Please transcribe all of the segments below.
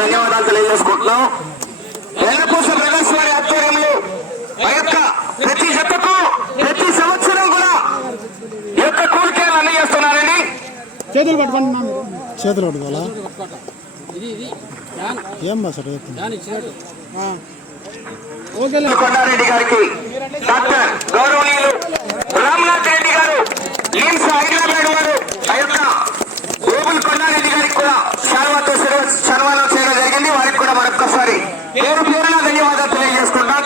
ధన్యవాదాలు తెలియజేసుకుంటున్నాం. ఎల్లపూస బ్రదర్స్ వారి ఆధ్వర్యంలో ఆ యొక్క ప్రతి జతకు ప్రతి సంవత్సరం కూడా ఈ యొక్క కూలికేలు అందజేస్తున్నారండి. చేతులు పట్టుకుంటున్నాను చేతులు పట్టుకోవాలా? కొండారెడ్డి గారికి డాక్టర్ గౌరవనీయులు రామ్నాథ్ రెడ్డి గారు లీమ్స్ హైదరాబాద్ వారు ఆ యొక్క గోపుల్ కొండారెడ్డి గారికి కూడా శాల్వాతో సన్మానం చేయడం జరిగింది. వారికి కూడా మరొకసారి పేరు పేరున ధన్యవాదాలు తెలియజేసుకుంటాం.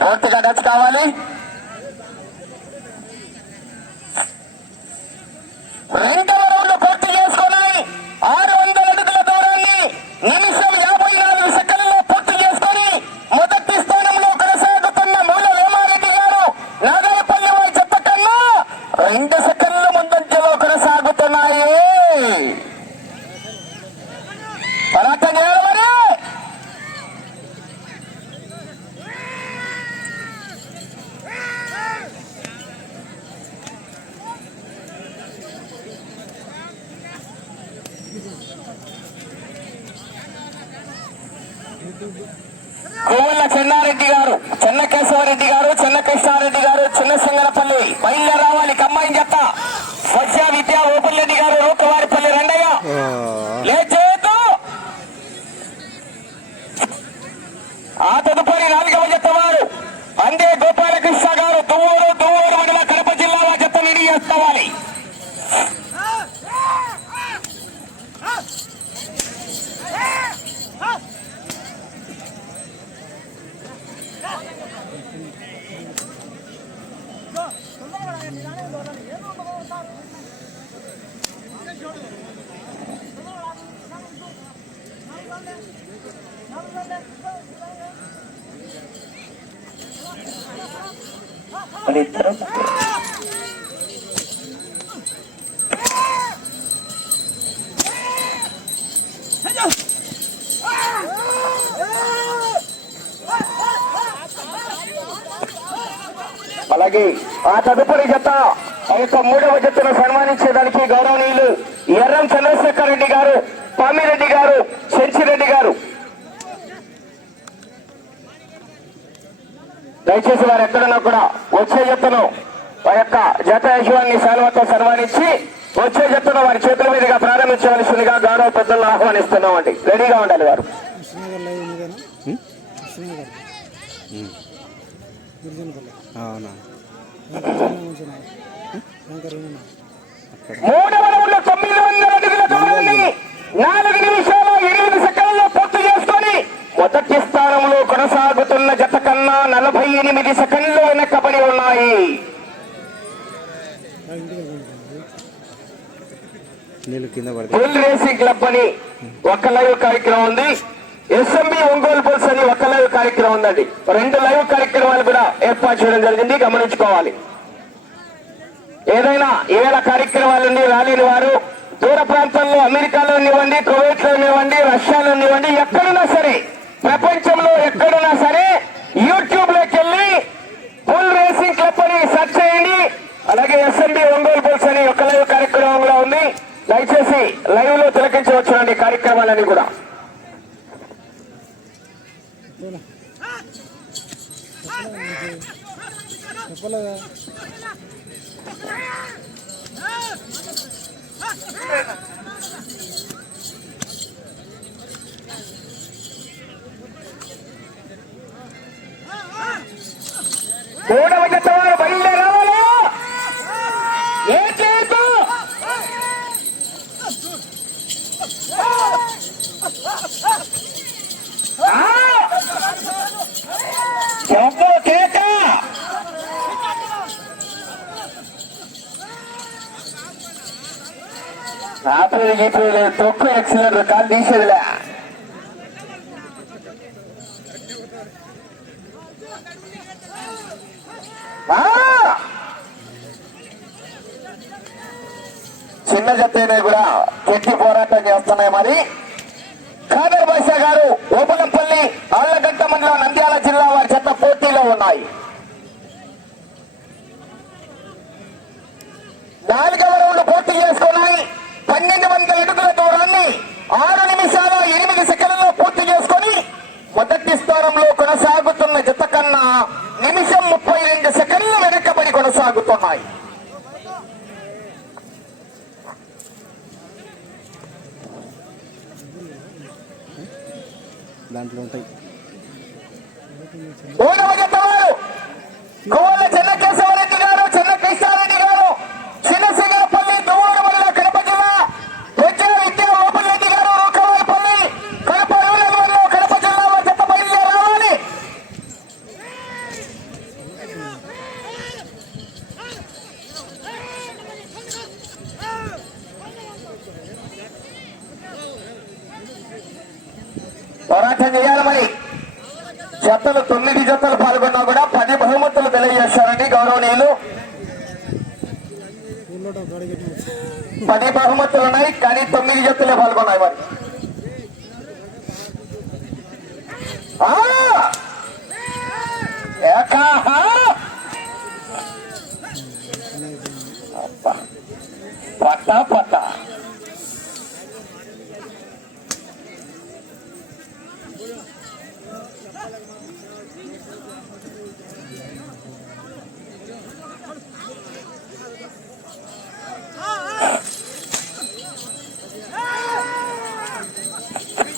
పూర్తిగా టచ్ కావాలి. చెన్నారెడ్డి సభ్యతను సన్మానించేదానికి గౌరవనీయులు ఎర్రం చంద్రశేఖర్ రెడ్డి గారు పామిరెడ్డి గారు సెంచిరెడ్డి గారు. దయచేసి వారు ఎక్కడన్నా కూడా వచ్చే జతను వారి యొక్క జత యజమాన్ని సెలవుతో సన్మానించి వచ్చే జతను వారి చేతుల మీదుగా ప్రారంభించవలసిందిగా గౌరవ పెద్దలను ఆహ్వానిస్తున్నామండి. రెడీగా ఉండాలి వారు. అవునా? మూడవ తొమ్మిది వందల అడుగుల దూరాన్ని నాలుగు నిమిషాలు ఎనిమిది సెకండ్లు పూర్తి చేసుకొని మొదటి స్థానంలో కొనసాగుతున్న జత కన్నా నలభై ఎనిమిది సెకండ్లు వెనకబడి ఉన్నాయి ఇంటికి రేసింగ్ క్లబ్ అని ఒక లైవ్ కార్యక్రమం ఉంది ఎస్ఎంబి ఒంగోలు పుల్స్ అని ఒక లైవ్ కార్యక్రమం ఉందండి రెండు లైవ్ కార్యక్రమాలు కూడా ఏర్పాటు చేయడం జరిగింది గమనించుకోవాలి ఏదైనా ఏవేళ కార్యక్రమాలుండి ర్యాలీలు వారు దూర ప్రాంతంలో అమెరికాలో ఇవ్వండి కువైట్లో ఇవ్వండి రష్యాలో ఇవ్వండి ఎక్కడున్నా సరే ప్రపంచంలో ఎక్కడున్నా సరే యూట్యూబ్లోకి వెళ్ళి బుల్ రేసింగ్ క్లబ్ అని సెర్చ్ చేయండి. అలాగే ఎస్ఎంబి ఒంగోలు బుల్స్ అని ఒక లైవ్ కార్యక్రమం కూడా ఉంది. దయచేసి లైవ్లో తిలకించవచ్చునండి కార్యక్రమాలన్నీ కూడా. చెప్పలేదా? మూడవ జత వారు బయలుదేరావాలి ఏ చేతు చెప్పు కేక ఆపేది గీపేది లేదు తొక్కు இருக்கா కాదు చిన్న జత్తైనా కూడా గట్టి పోరాటం చేస్తున్నాయి మరి ఖాదర్ బైసా గారు ఓపలంపల్లి ఆళ్ళగడ్డ మండలం నంద్యాల జిల్లా వారి చెత్త పోటీలో ఉన్నాయి నాలుగవ రౌండ్ పూర్తి చేసుకున్నాయి పన్నెండు వందల అడుగుల దూరాన్ని ఆరు నిమిషాల ఎనిమిది సెకండ్లలో పూర్తి చేసుకొని మొదటి స్థానంలో కొనసాగుతున్న జత కన్నా నిమిషం ముప్పై రెండు సెకండ్లు వెనకబడి కొనసాగుతున్నాయి. దాంట్లో ఉంటాయి మూడవ జత వారు గోవాల చెన్న కేశవరెడ్డి గారు చెన్న కృష్ణారెడ్డి గారు చిన్నసింగరపల్లి దువ్వూరు వల్ల కడప జిల్లా వెంకట విద్యా ఓపెన్ రెడ్డి గారు రూకవారిపల్లి కడప రూరల్ వల్ల కడప జిల్లా వారి జత బయలుదేరి రావాలి పోరాటం చేయాలి మరి జతలు తొమ్మిది జతలు పాల్గొన్నా కూడా పది బహుమతులు తెలియజేస్తారండి గౌరవనీయులు. పది బహుమతులు ఉన్నాయి కానీ తొమ్మిది జతలే పాల్గొన్నాయి మరి ఆ! ఏకాహా! అబ్బా. పట్టా పట్టా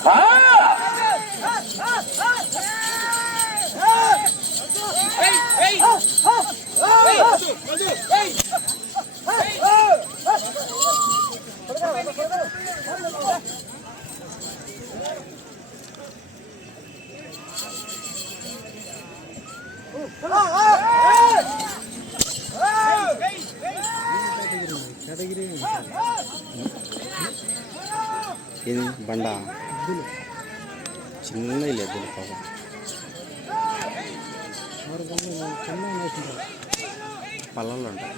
ఆ! కేటగిరీ ఇది బండ ఎద్దులు చిన్న ఇల్లు ఎద్దులు పాపం ఆరు గంటలు చిన్న వేసుకుంటారు పళ్ళల్లో ఉంటాయి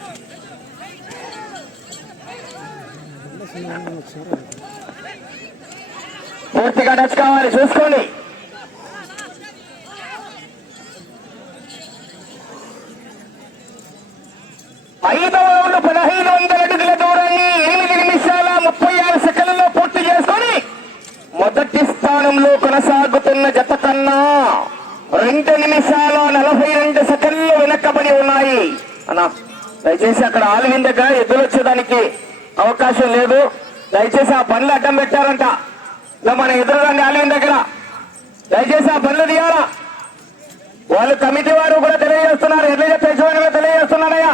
ఎంత చిన్న వచ్చారు పూర్తిగా టచ్ కావాలి చూసుకోండి. ఐదవ రౌండ్ పదహైదు వందల అడుగుల దూరాన్ని ఎనిమిది నిమిషాల ముప్పై ఆరు సెకండ్లలో పూర్తి చేసుకొని మొదటి స్థానంలో కొనసాగుతున్న జత కన్నా రెండు నిమిషాల నలభై రెండు సెకండ్లు వెనక్కబడి ఉన్నాయి. అన్నా దయచేసి అక్కడ ఆలువిన్ దగ్గర అవకాశం లేదు. దయచేసి ఆ పనులు అడ్డం పెట్టారంట. మన ఎదురుగాండి ఆలయం దగ్గర. దయచేసి ఆ పనులు తీయాలా? వాళ్ళు కమిటీ వారు కూడా తెలియజేస్తున్నారు. ఎట్లా చెప్పేసి కూడా తెలియజేస్తున్నారయ్యా.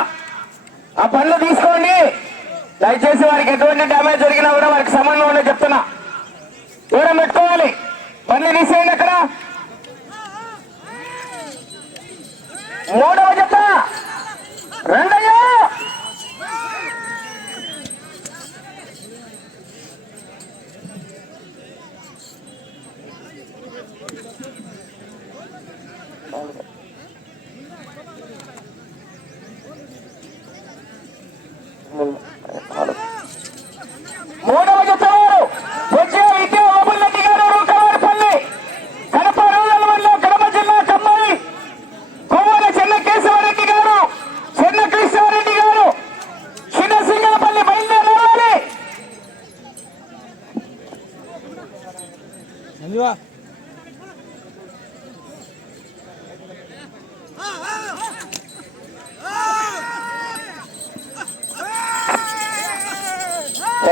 ఆ పనులు తీసుకోండి. దయచేసి వారికి ఎటువంటి డ్యామేజ్ జరిగినా కూడా వారికి సంబంధం ఉండే చెప్తున్నా. దూరం పెట్టుకోవాలి? పనులు తీసేయండి అక్కడ. మూడవ జత. రెండయ్యో మూడవ జత వారు వచ్చే విద్యా ఓబుల్రెడ్డి గారు రూకవారిపల్లి కడప రూరల్ మండలం కడప జిల్లా కమ్మాయి కొవ్వల చెన్న కేశవరెడ్డి గారు చెన్న కృష్ణారెడ్డి గారు చిన్న సింగపల్లి బయలుదేరాలి అందువా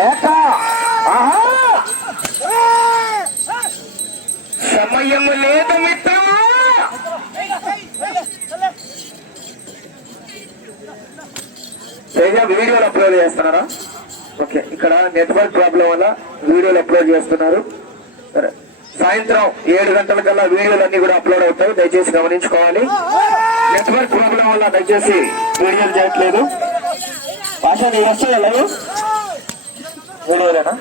ఏక ఆహా సమయం లేదు మిత్రమా తేజ వీడియోలు అప్లోడ్ చేస్తున్నారా ఓకే ఇక్కడ నెట్వర్క్ ప్రాబ్లం వల్ల వీడియోలు అప్లోడ్ చేస్తున్నారు. సరే. సాయంత్రం ఏడు గంటల కల్లా వీడియోలు అన్ని కూడా అప్లోడ్ అవుతాయి. దయచేసి గమనించుకోవాలి. నెట్వర్క్ ప్రాబ్లం వల్ల దయచేసి వీడియోలు చేయట్లేదు. భాష నీకు వస్తాయా లైవ్ వీడియోలేనా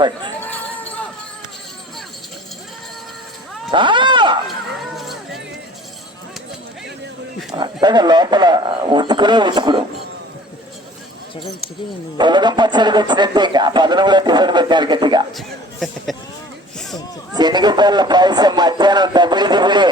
రైట్ లోపల ఉతుకుడు ఉతుకుడు. సగం చికెన్ ఉంది తొలగం పచ్చడి పెట్టినట్టు ఇంకా. పదన కూడా టిఫిన్ పెట్టారు గట్టిగా. శనగపల్ల పాయసం మధ్యాహ్నం తమిడి తిమిడి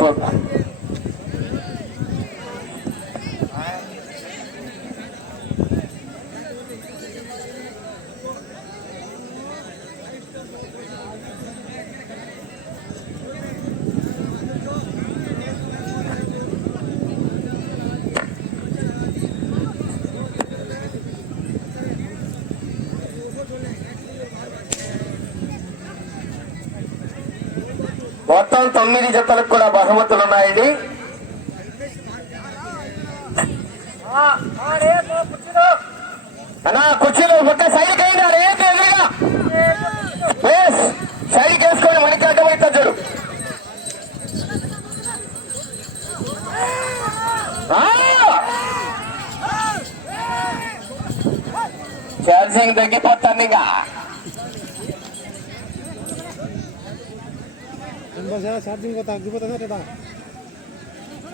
பைப் అన్నా కుర్చీలో ఒక్క సైడ్కి అయినా రేపు ఎదురుగా. సైడ్కి వేసుకొని మనకి అడ్డమైతే చూడు. ఛార్జింగ్ తగ్గిపోతాను ఇక. బస్ ఛార్జింగ్ పోతా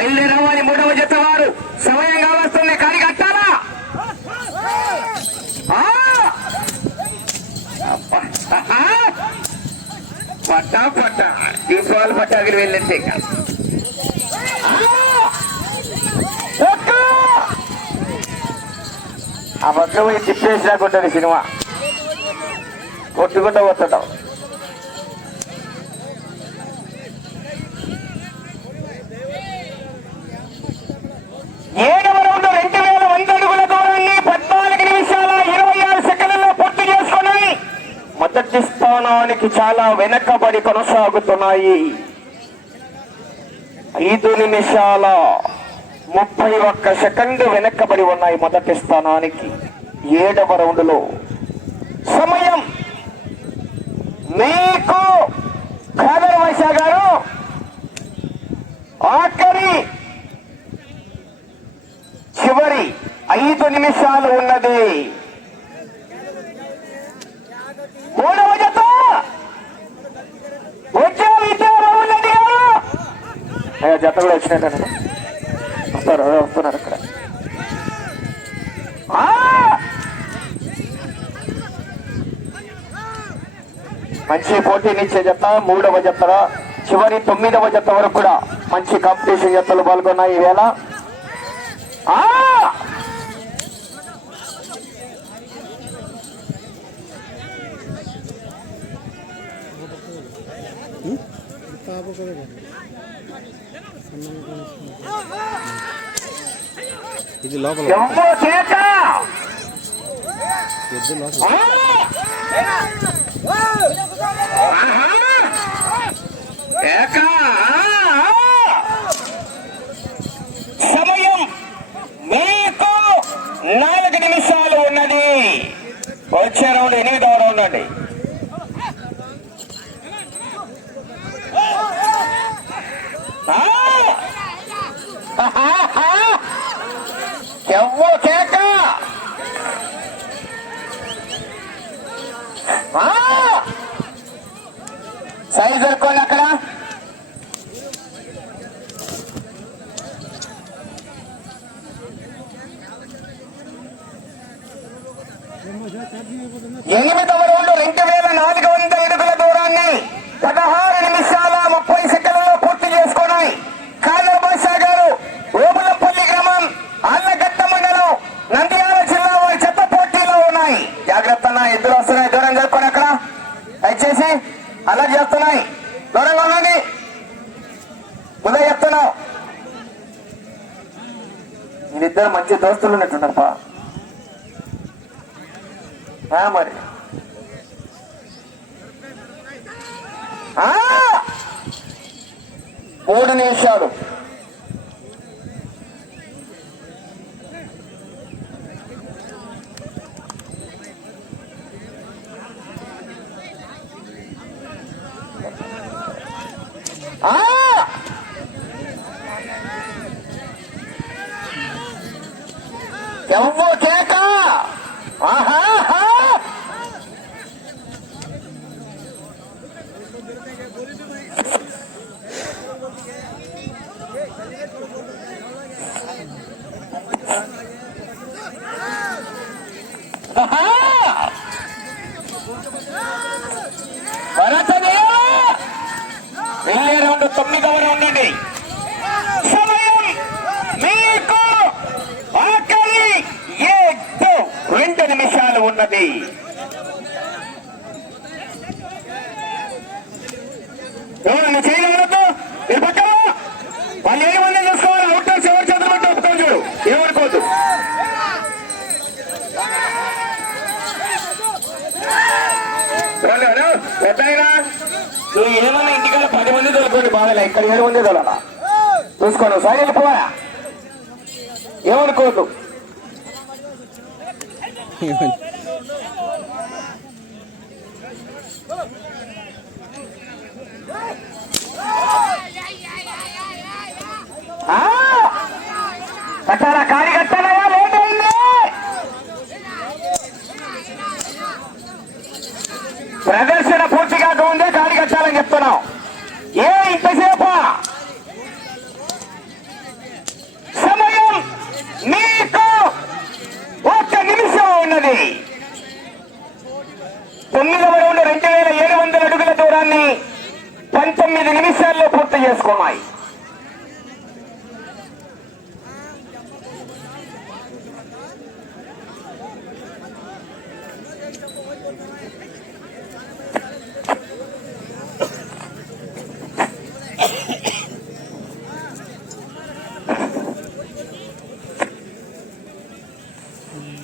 బయలుదేరవాలి మూడవ జత వారు సమయం కావస్తుంది కానీ కట్టాలా? పట్టా పట్టా. ఈ పాలు పట్టాకి వెళ్ళింది ఆ పక్క పోయి తిప్పేసినా కొట్టండి సినిమా. కొట్టుకుంటా పోతుంటావు. మొదటి స్థానానికి చాలా వెనకబడి కొనసాగుతున్నాయి. ఐదు నిమిషాల ముప్పై ఒక్క సెకండ్ వెనకబడి ఉన్నాయి మొదటి స్థానానికి ఏడవ రౌండ్లో. సమయం. మీకు ఖాదర్ వైశా గారు ఆఖరి. చివరి ఐదు నిమిషాలు ఉన్నది. మూడవ జత. వచ్చే విద్యారావు రెడ్డి గారు. జత కూడా వచ్చినట్టు వస్తారు వస్తున్నారు అక్కడ మంచి పోటీనిచ్చే జత మూడవ జత చివరి తొమ్మిదవ జత వరకు కూడా మంచి కాంపిటీషన్ జతలు పాల్గొన్నాయి ఈవేళ. ఆ! తాపు కూడా ఇది లోపల ఎద్దు లోపల! ఏక! ఆ! సమయం మీకు నాలుగు నిమిషాలు ఉన్నది వచ్చే రౌండ్ ఎనిమిదవ రౌండ్ అండి ఆ! ఆహాహా! ఎవ్వో కేక ఆ! సైజ్ దొరుకోండి అక్కడ ఎనిమిదవ రౌండ్ రెండు వేల నాలుగు వందల అడుగుల దూరాన్ని పదహారు నిమిషాల ముప్పై సెకండ్లలో పూర్తి చేసుకున్నాయి కాదర్ బాషా గారు ఓబులంపల్లి గ్రామం ఆళ్ళగడ్డ మండలం నంద్యాల జిల్లా వారి చెత్త పోటీలో ఉన్నాయి జాగ్రత్త అన్న ఎద్దులు వస్తున్నాయి దూరం జరుపుకొని అక్కడ దయచేసి అలా చేస్తున్నాయి దూరంగా ఉండండి ముందే చెప్తున్నావు ఇద్దరు మంచి దోస్తులు ఉన్నట్టున్నారప్పా మరి. మూడు నిమిషాలు. ఆ! ఎవ్వో కేక ఆహా ఆహా! భరతదేవ! వెళ్ళే రౌండ్ తొమ్మిదవ రౌండ్ అండి సమయం మీకు ఆఖరి ఏడు రెండు నిమిషాలు ఉన్నది. ఎవరన్నా చేయగలదు మీరు పక్కన వాళ్ళు ఏ మంది చూసుకోవాలి? అవుట్డోర్స్ ఎవరు చేతులు పెట్టి చూడు. ఏమనుకోవద్దు. నువ్వు ఏమన్నా ఇంటికాడ పది మంది దొరకండి బాగాలే ఇక్కడ ఏడు మంది తోలరా చూసుకోండి సైడ్ వెళ్ళిపోవా ఏమనుకోవద్దు ఆ! కట్టారా కాడి కట్టారా ప్రదర్శన పూర్తి కాకముందే కాడి కట్టాలని చెప్తున్నాం. ఏ ఇంతసేపు? సమయం మీకు ఒక్క నిమిషం ఉన్నది. తొమ్మిదవ రౌండ్ రెండు వేల ఏడు వందల అడుగుల దూరాన్ని పంతొమ్మిది నిమిషాల్లో పూర్తి చేసుకున్నాయి.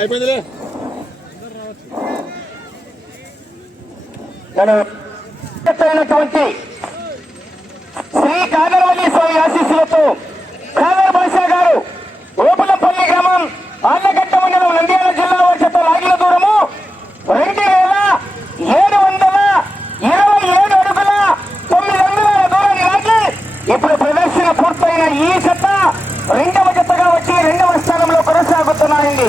అయిపోయిందిలే. అయినటువంటి శ్రీ కాదరవల్లి స్వామి ఆశీస్సులతో కాదర్ బలిసా గారు ఓపులపల్లి గ్రామం ఆళ్ళగడ్డ మండలం నంద్యాల జిల్లా వచ్చేత లాగిన దూరము రెండు వేల ఏడు వందల ఇరవై ఏడు అడుగుల తొమ్మిది వందల దూరాన్ని లాగి ఇప్పుడు ప్రదర్శన పూర్తయిన ఈ చెత్త రెండవ జతగా వచ్చి రెండవ స్థానంలో కొనసాగుతున్నాయండి